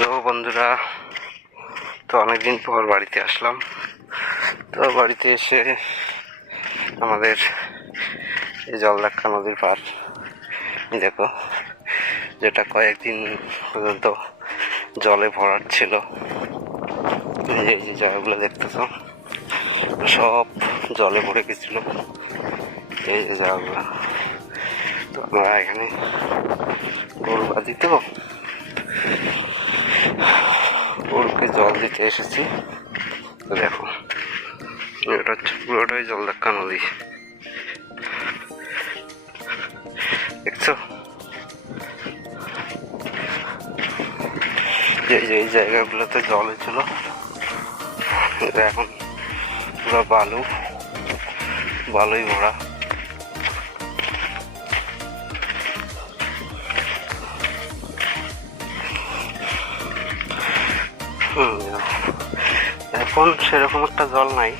Hello বন্ধুরা, তো অনেকদিন পর বাড়িতে আসলাম। তো বাড়িতে এসে আমাদের এই জলদাক্কা নদীর পার দেখো, যেটা কয়েকদিন পর্যন্ত জলে ভরাট ছিল। এই যে জায়গাগুলো দেখতেছো সব জলে ভরে গেছিল, এই যে জায়গাগুলো। তো আমরা এখানে গরু বাঁধি, তো গরুকে জল দিতে এসেছি। তো দেখো, এটা হচ্ছে পুরোটাই জলদাক্কা নদী, দেখছো? এই জায়গাগুলোতে জল ছিল, এটা এখন পুরো বালুই ভরা। এখন সেরকম একটা জল নাই,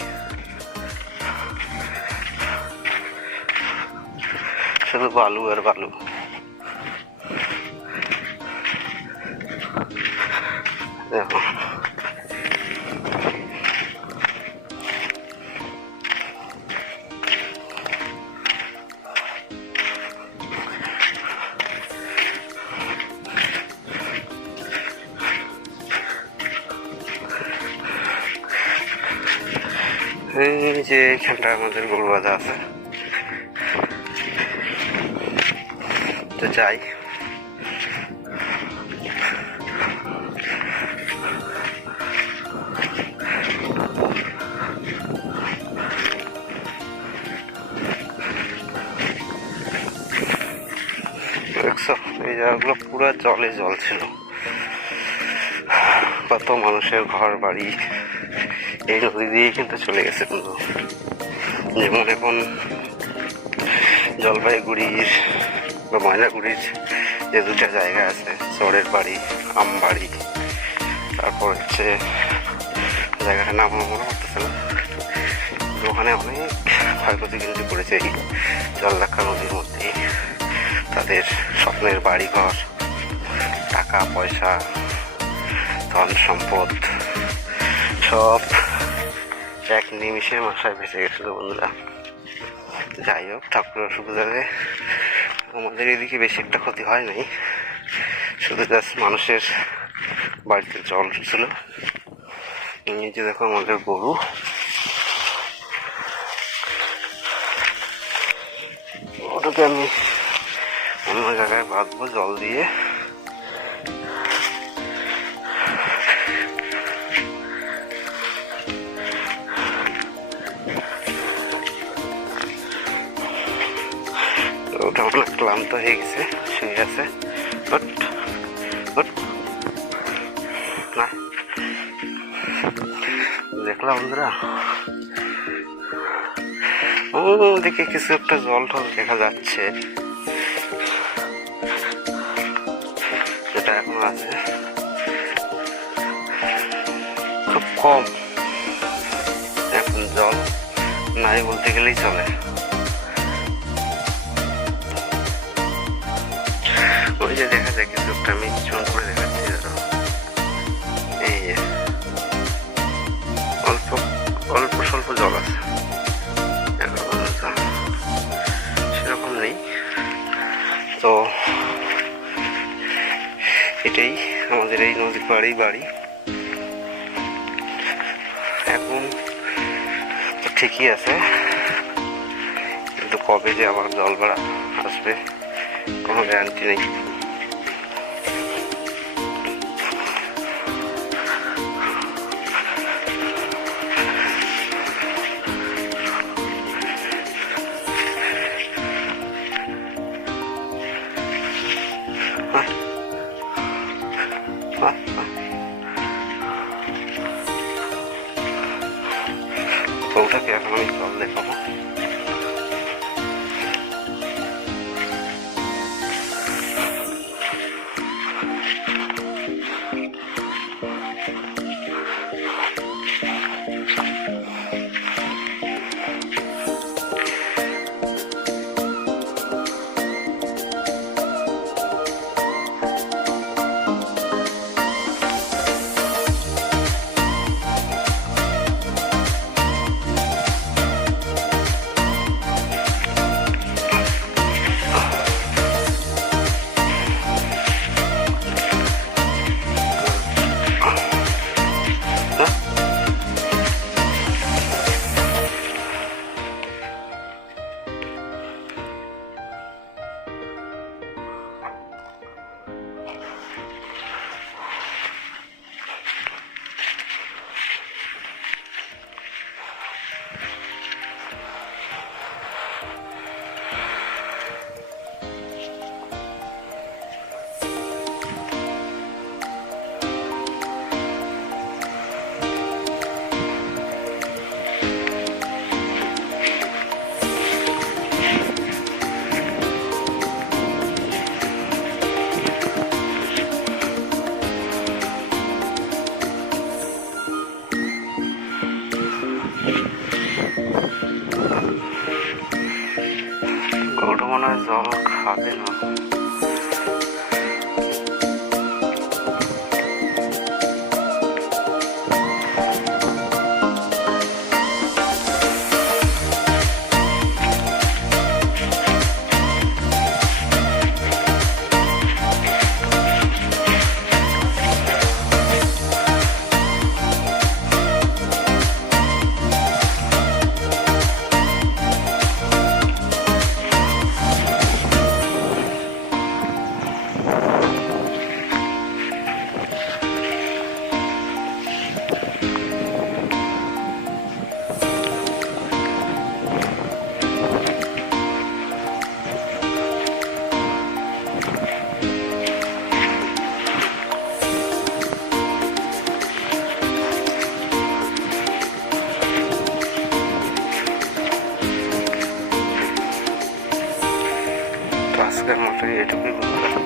শুধু বালু আর বালু। দেখো, এই যে এখানটা আমাদের গরু বাঁধা আছে। তো যাই, দেখছো এই জায়গাগুলো পুরো জল ছিল। কত মানুষের ঘর বাড়ি এই নদী দিয়ে কিন্তু চলে গেছে। কিন্তু যেমন এখন জলপাইগুড়ির বা ময়নাগুড়ির যে দুটা জায়গা আছে, চরের বাড়ি, আমবাড়ি, তারপর হচ্ছে জায়গাটার নাম মনে করতেছে না, ওখানে অনেক ক্ষয়ক্ষতি কিন্তু করেছে এই জলদাক্কা নদীর মধ্যে। তাদের স্বপ্নের বাড়িঘর, টাকা পয়সা, ধন সম্পদ সব এক নিমিষের মাসায় ভেসে গেছিল বন্ধুরা। যাই হোক, ঠাকুরের সুবিধাতে আমাদের এদিকে বেশি একটা ক্ষতি হয় নাই, শুধু জাস্ট মানুষের বাড়িতে জল ছিল। এই যে দেখো আমাদের গরু, ওটাকে আমি অন্য জায়গায় বাঁধবো জল দিয়ে। ওটা অনেক ক্লান্ত হয়ে গেছে, শুয়ে আছে। না, দেখলাম বন্ধুরা ওদিকে কিছু একটা জল টল দেখা যাচ্ছে, যেটা এখন আছে খুব কম। এখন জল নাই বলতে গেলেই চলে। ওই যে দেখা যায় কিছু একটা, আমি চুন করে দেখাচ্ছি, এই যে অল্প স্বল্প জল আছে, সেরকম নেই। তো এটাই আমাদের এই নদীর পাড়েই বাড়ি। এখন তো ঠিকই আছে, কিন্তু কবে যে আবার জল বাড়া আসবে কোনো গ্যারান্টি নেই। ওটাকে এখন আমি জল দেখাবো। জল খাবে না। আজকের মতো এটুকুই বললাম।